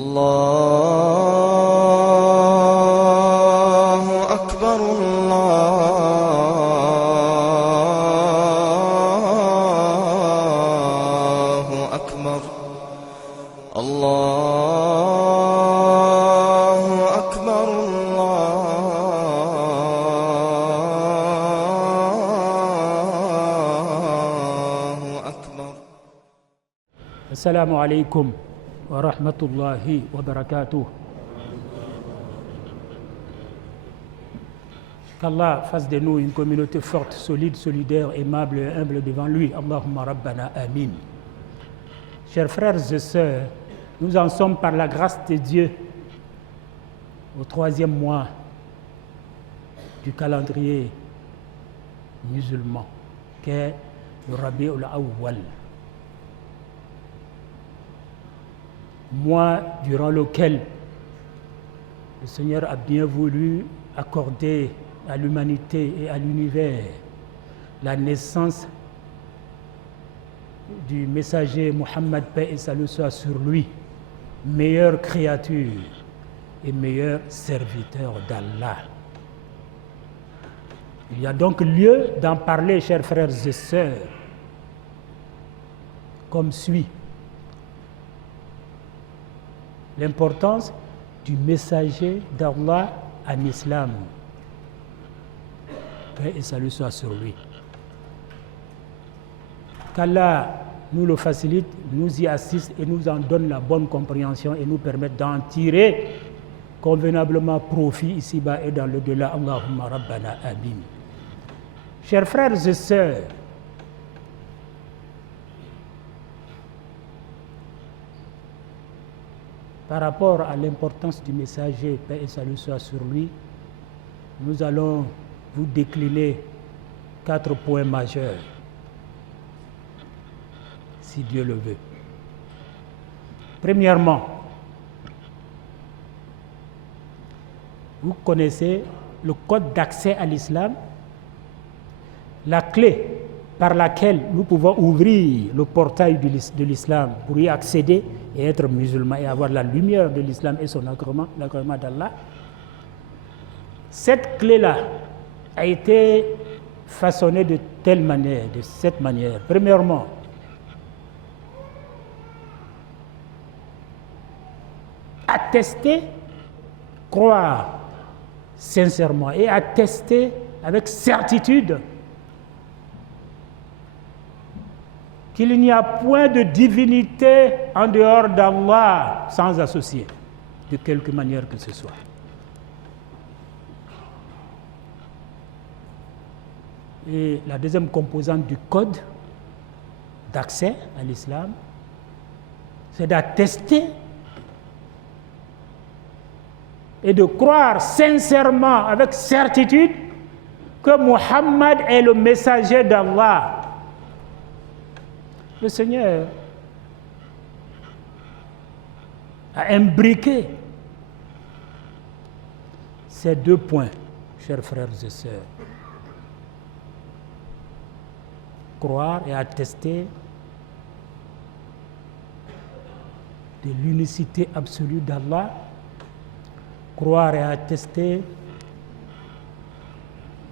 الله أكبر الله أكبر الله أكبر الله أكبر. Assalamu alaikum wa rahmatullahi wa barakatuh. Qu'Allah fasse de nous une communauté forte, solide, solidaire, aimable et humble devant lui. Allahumma rabbana amin. Chers frères et sœurs, nous en sommes par la grâce de Dieu au 3e mois du calendrier musulman, qu'est le Rabi'ul Awwal. Mois durant lequel le Seigneur a bien voulu accorder à l'humanité et à l'univers la naissance du messager Muhammad, paix et salut soit sur lui, meilleure créature et meilleur serviteur d'Allah. Il y a donc lieu d'en parler, chers frères et sœurs, comme suit. L'importance du messager d'Allah en islam. Paix et salut soit sur lui. Qu'Allah nous le facilite, nous y assiste et nous en donne la bonne compréhension et nous permette d'en tirer convenablement profit ici-bas et dans l'au-delà. Allahumma rabbana amin. Chers frères et sœurs, par rapport à l'importance du messager, paix et salut soit sur lui, nous allons vous décliner 4 points majeurs, si Dieu le veut. Premièrement, vous connaissez le code d'accès à l'islam, la clé par laquelle nous pouvons ouvrir le portail de l'islam pour y accéder et être musulman et avoir la lumière de l'islam et son agrément d'Allah. Cette clé-là a été façonnée de telle manière, de cette manière. Premièrement, attester, croire sincèrement et attester avec certitude qu'il n'y a point de divinité en dehors d'Allah sans associé, de quelque manière que ce soit. Et la deuxième composante du code d'accès à l'islam, c'est d'attester et de croire sincèrement, avec certitude, que Muhammad est le messager d'Allah. Le Seigneur a imbriqué ces 2 points, chers frères et sœurs. Croire et attester de l'unicité absolue d'Allah, croire et attester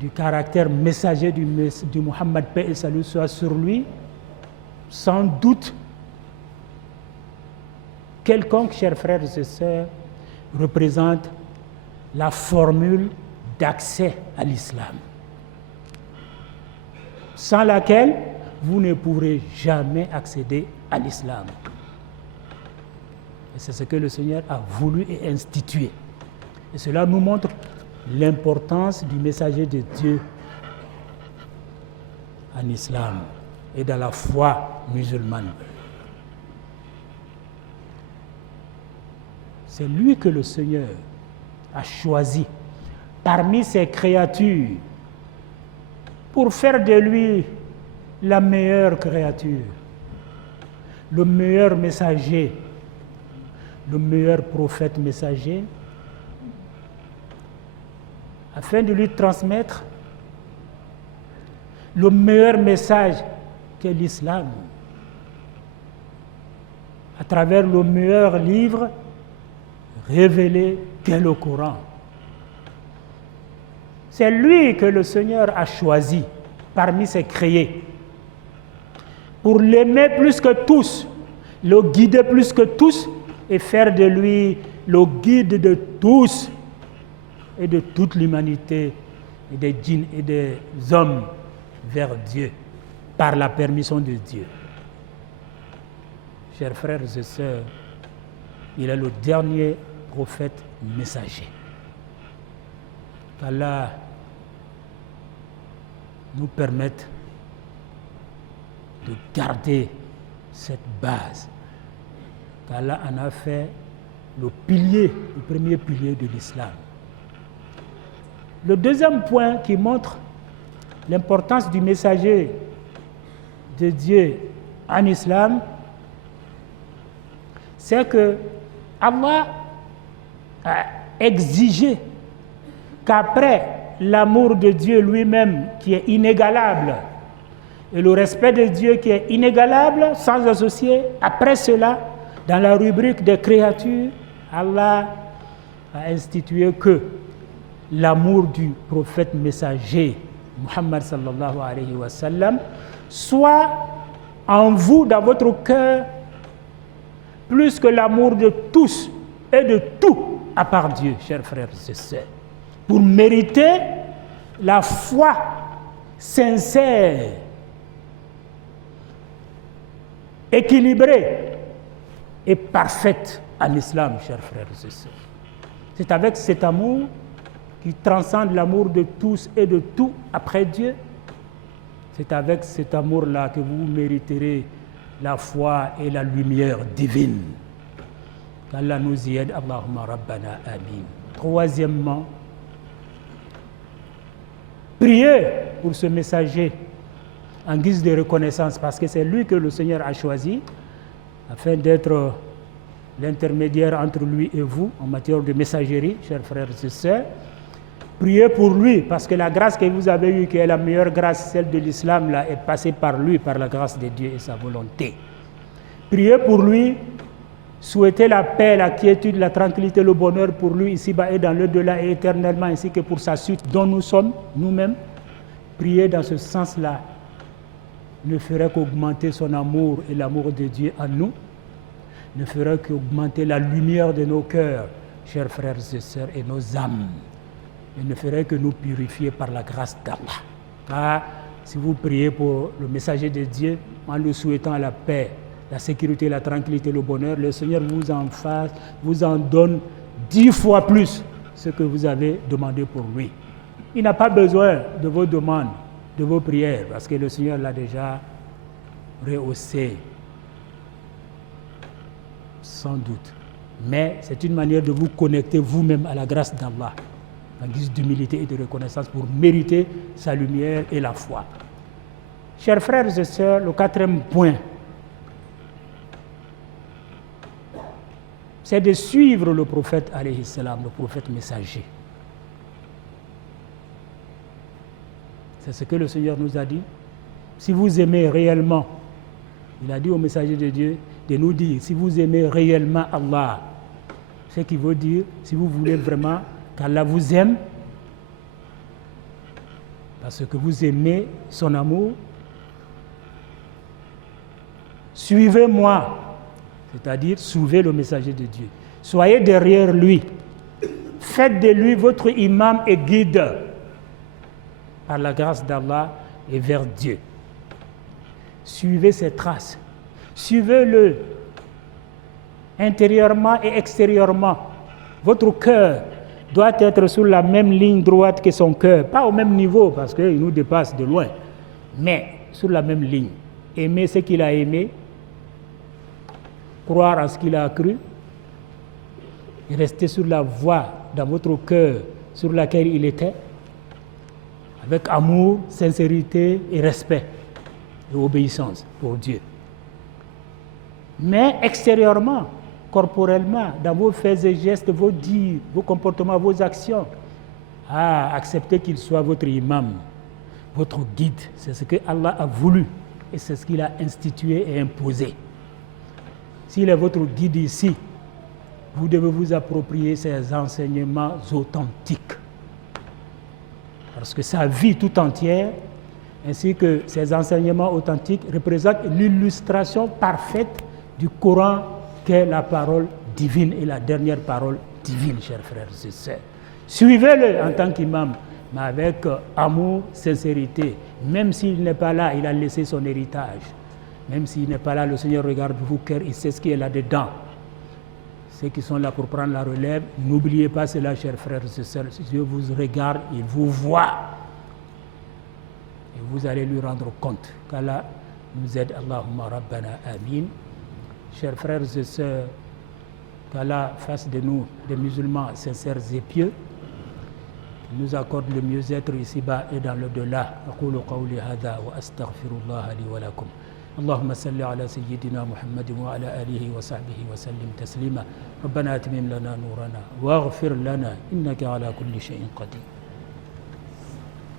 du caractère messager du Muhammad, paix et salut soit sur lui. Sans doute, quelconque, chers frères et sœurs, représente la formule d'accès à l'islam, sans laquelle vous ne pourrez jamais accéder à l'islam. Et c'est ce que le Seigneur a voulu et institué. Et cela nous montre l'importance du messager de Dieu en islam et dans la foi musulmane. C'est lui que le Seigneur a choisi parmi ses créatures pour faire de lui la meilleure créature, le meilleur messager, le meilleur prophète messager, afin de lui transmettre le meilleur message qu'est l'islam, à travers le meilleur livre révélé qu'est le Coran. C'est lui que le Seigneur a choisi parmi ses créés pour l'aimer plus que tous, le guider plus que tous et faire de lui le guide de tous et de toute l'humanité et des djinns et des hommes vers Dieu par la permission de Dieu. Chers frères et sœurs, il est le dernier prophète messager. Qu'Allah nous permette de garder cette base. Qu'Allah en a fait le premier pilier de l'islam. Le deuxième point qui montre l'importance du messager de Dieu en islam, c'est que Allah a exigé qu'après l'amour de Dieu lui-même qui est inégalable et le respect de Dieu qui est inégalable sans associer, après cela, dans la rubrique des créatures, Allah a institué que l'amour du prophète messager Muhammad sallallahu alayhi wa sallam soit en vous, dans votre cœur, plus que l'amour de tous et de tout à part Dieu, chers frères et sœurs, pour mériter la foi sincère, équilibrée et parfaite en islam, chers frères et sœurs. C'est avec cet amour qui transcende l'amour de tous et de tout après Dieu. C'est avec cet amour-là que vous mériterez la foi et la lumière divine. Qu'Allah nous y aide. Allahumma rabbana amin. Troisièmement, priez pour ce messager en guise de reconnaissance, parce que c'est lui que le Seigneur a choisi afin d'être l'intermédiaire entre lui et vous en matière de messagerie, chers frères et sœurs. Priez pour lui, parce que la grâce que vous avez eue, qui est la meilleure grâce, celle de l'islam, là, est passée par lui, par la grâce de Dieu et sa volonté. Priez pour lui, souhaitez la paix, la quiétude, la tranquillité, le bonheur pour lui ici-bas et dans l'au-delà et éternellement, ainsi que pour sa suite dont nous sommes nous-mêmes. Priez dans ce sens-là ne ferait qu'augmenter son amour et l'amour de Dieu en nous, ne ferait qu'augmenter la lumière de nos cœurs, chers frères et sœurs, et nos âmes. Il ne ferait que nous purifier par la grâce d'Allah. Car si vous priez pour le messager de Dieu, en lui souhaitant la paix, la sécurité, la tranquillité, le bonheur, le Seigneur vous en donne 10 fois plus ce que vous avez demandé pour lui. Il n'a pas besoin de vos demandes, de vos prières, parce que le Seigneur l'a déjà rehaussé, sans doute. Mais c'est une manière de vous connecter vous-même à la grâce d'Allah, en guise d'humilité et de reconnaissance pour mériter sa lumière et la foi. Chers frères et sœurs, le quatrième point, c'est de suivre le prophète alayhi salam, le prophète messager. C'est ce que le Seigneur nous a dit. Si vous aimez réellement, il a dit au messager de Dieu de nous dire, si vous aimez réellement Allah, ce qui veut dire, si vous voulez vraiment qu'Allah vous aime, parce que vous aimez son amour, suivez-moi, c'est-à-dire suivez le messager de Dieu. Soyez derrière lui. Faites de lui votre imam et guide par la grâce d'Allah et vers Dieu. Suivez ses traces. Suivez-le intérieurement et extérieurement. Votre cœur doit être sur la même ligne droite que son cœur. Pas au même niveau, parce qu'il nous dépasse de loin, mais sur la même ligne. Aimer ce qu'il a aimé, croire en ce qu'il a cru, et rester sur la voie dans votre cœur sur laquelle il était, avec amour, sincérité et respect et obéissance pour Dieu. Mais extérieurement, corporellement, dans vos faits et gestes, vos dires, vos comportements, vos actions, acceptez qu'il soit votre imam, votre guide. C'est ce que Allah a voulu et c'est ce qu'il a institué et imposé. S'il est votre guide ici, vous devez vous approprier ces enseignements authentiques. Parce que sa vie tout entière, ainsi que ces enseignements authentiques, représentent l'illustration parfaite du Coran qu'est la parole divine et la dernière parole divine, chers frères et sœurs. Suivez-le en tant qu'imam, mais avec amour, sincérité. Même s'il n'est pas là, il a laissé son héritage. Même s'il n'est pas là, le Seigneur regarde vos cœurs, il sait ce qui est là-dedans. Ceux qui sont là pour prendre la relève, n'oubliez pas cela, chers frères et sœurs. Dieu vous regarde, il vous voit. Et vous allez lui rendre compte. Qu'Allah nous aide. Allahumma Rabbana Amin. Chers frères et sœurs, qu'Allah fasse de nous des musulmans sincères et pieux. Nous accorde le mieux-être ici-bas et dans l'au-delà. أقول قولي هذا وأستغفر الله لي ولكم. اللهم صل على سيدنا محمد وعلى آله وصحبه وسلم تسليما. ربنا أتمم لنا نورنا واغفر لنا إنك على كل شيء قدير.